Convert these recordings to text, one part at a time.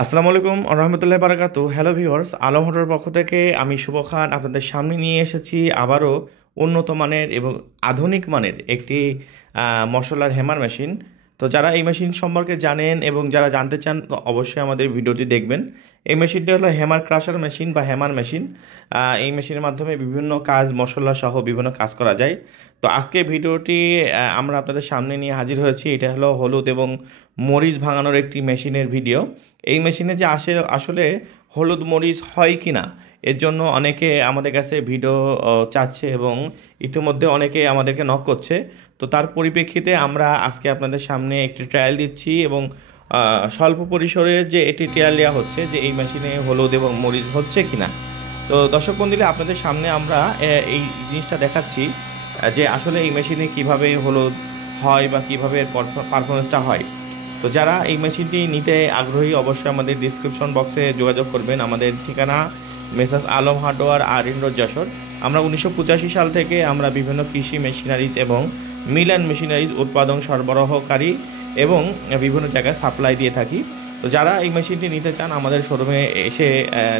আসসালামু আলাইকুম রহমতুল্লাহ বারাকাতু। হ্যালো ভিউয়ার্স, আলম হোটেলের পক্ষ থেকে আমি শুভ খান আপনাদের সামনে নিয়ে এসেছি আবারও উন্নত মানের এবং আধুনিক মানের একটি মশলার হ্যামার মেশিন। তো যারা এই মেশিন সম্পর্কে জানেন এবং যারা জানতে চান তো অবশ্যই আমাদের ভিডিওটি দেখবেন। এই মেশিনটি হলো হ্যামার ক্রাশার মেশিন বা হ্যামার মেশিন। এই মেশিনের মাধ্যমে বিভিন্ন কাজ মশলা সহ বিভিন্ন কাজ করা যায়। তো আজকে ভিডিওটি আমরা আপনাদের সামনে নিয়ে হাজির হয়েছি। এটা হলো হলুদ এবং মরিচ ভাঙানোর একটি মেশিনের ভিডিও। এই মেশিনে যে আসলে হলুদ মরিচ হয় কি না এর জন্য অনেকে আমাদের কাছে ভিডিও চাচ্ছে এবং ইতিমধ্যে অনেকে আমাদেরকে নক করছে। তো তার পরিপ্রেক্ষিতে আমরা আজকে আপনাদের সামনে একটি ট্রায়াল দিচ্ছি এবং স্বল্প পরিসরে যে এটি ট্রায়াল দেওয়া হচ্ছে যে এই মেশিনে হলুদ এবং মরিচ হচ্ছে কি না। তো দর্শক বন্ধুরা, আপনাদের সামনে আমরা এই জিনিসটা দেখাচ্ছি যে আসলে এই মেশিনে কিভাবে হলুদ হয় বা কিভাবে এর পারফরমেন্সটা হয়। তো যারা এই মেশিনটি নিতে আগ্রহী অবশ্যই আমাদের ডিসক্রিপশন বক্সে যোগাযোগ করবেন। আমাদের ঠিকানা messrs Alam hardware Arin road Jessore. আমরা 1985 সাল থেকে আমরা বিভিন্ন কৃষি মেশিনারিজ এবং মিল অ্যান্ড মেশিনারিজ উৎপাদন সরবরাহকারী এবং বিভিন্ন জায়গায় সাপ্লাই দিয়ে থাকি। তো যারা এই মেশিনটি নিতে চান আমাদের শোরুমে এসে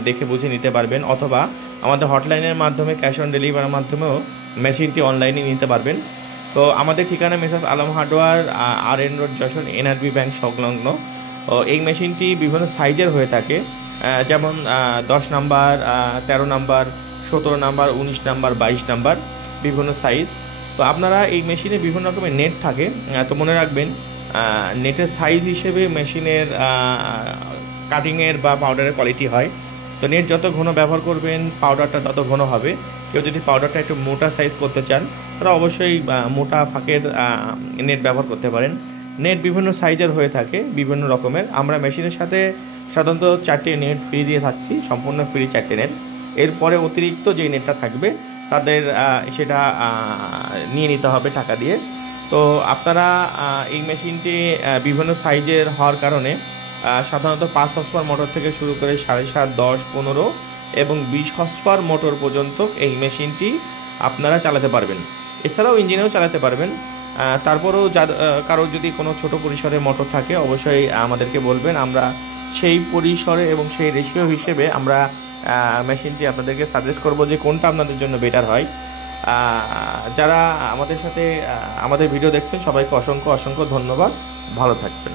দেখে বুঝে নিতে পারবেন, অথবা আমাদের হটলাইনের মাধ্যমে ক্যাশ অন ডেলিভারির মাধ্যমেও মেশিনটি অনলাইনে নিতে পারবেন। তো আমাদের ঠিকানা messrs Alam hardware R road Jessore, NRB bank সংলগ্ন। এই মেশিনটি বিভিন্ন সাইজের হয়ে থাকে, যেমন 10 number, 13 number, 17 number, 19 number, 22 number, বিভিন্ন সাইজ। তো আপনারা এই মেশিনে বিভিন্ন রকমের নেট থাকে, তো মনে রাখবেন নেটের সাইজ হিসেবে মেশিনের কাটিংয়ের বা পাউডারের কোয়ালিটি হয়। তো নেট যত ঘন ব্যবহার করবেন পাউডারটা তত ঘন হবে। কেউ যদি পাউডারটা একটু মোটা সাইজ করতে চান তারা অবশ্যই মোটা ফাঁকের নেট ব্যবহার করতে পারেন। নেট বিভিন্ন সাইজের হয়ে থাকে, বিভিন্ন রকমের। আমরা মেশিনের সাথে সাধারণত 4টে নেট ফ্রি দিয়ে থাকছি, সম্পূর্ণ ফ্রি 4টে নেট। এরপরে অতিরিক্ত যেই নেটটা থাকবে তাদের সেটা নিয়ে নিতে হবে টাকা দিয়ে। তো আপনারা এই মেশিনটি বিভিন্ন সাইজের হওয়ার কারণে সাধারণত 5 হর্সপাওয়ার মোটর থেকে শুরু করে 7.5, 10, 15 এবং 20 হর্সপাওয়ার মোটর পর্যন্ত এই মেশিনটি আপনারা চালাতে পারবেন। এছাড়াও ইঞ্জিনেও চালাতে পারবেন। তারপরেও কারোর যদি কোনো ছোট পরিসরে মোটর থাকে অবশ্যই আমাদেরকে বলবেন, আমরা সেই পরিসরে এবং সেই রেশিও হিসেবে আমরা মেশিনটি আপনাদেরকে সাজেস্ট করব যে কোনটা আপনাদের জন্য বেটার হয়। যারা আমাদের সাথে আমাদের ভিডিও দেখছেন সবাইকে অসংখ্য অসংখ্য ধন্যবাদ। ভালো থাকবেন।